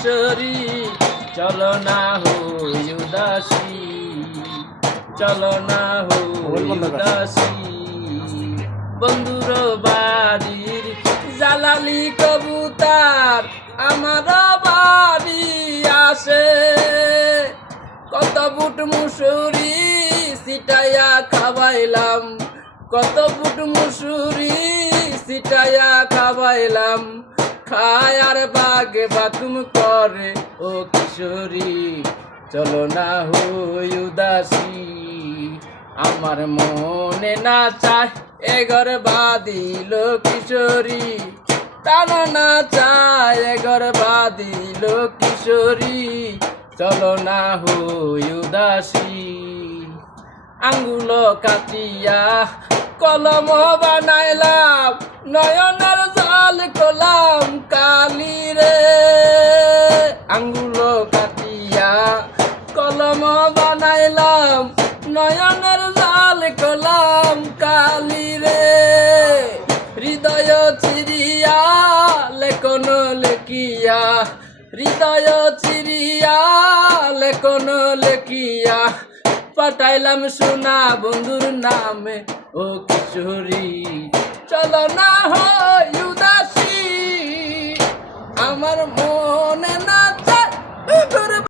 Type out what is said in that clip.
কিশোরী চলো না হই উদাসী, চলো না হই উদাসী। বন্ধুর বাড়ির জালালি কবুতার আমার বাড়ি আসে, কত বুট মুসুরি সিটাইয়া খাওয়াইলাম, কত বুট মুসুরি সিটাইয়া খাওয়াইলাম। খায় আর বাগে বাতুম করে ও কিশোরী চলো না হই উদাসী। আমার মনে না চায় এ ঘর বাঁধিল কিশোরী, টানো না চায় এ ঘর বাঁধিল কিশোরী চলো না হই উদাসী। আঙ্গুল কাটিয়া কলম বানাইলাম, নয়নের জল কলাম কালি রে। আঙ্গুল কাটিয়া কলম বানাইলাম, নয়নের জল কলাম কালি রে। হৃদয় চিরিয়া লেখন লেখিয়া, হৃদয় চিরিয়া লেখন লেখিয়া পাঠাইলাম সোনা বন্ধুর নামে ও কিশোরী চলো না হই উদাসী। আমার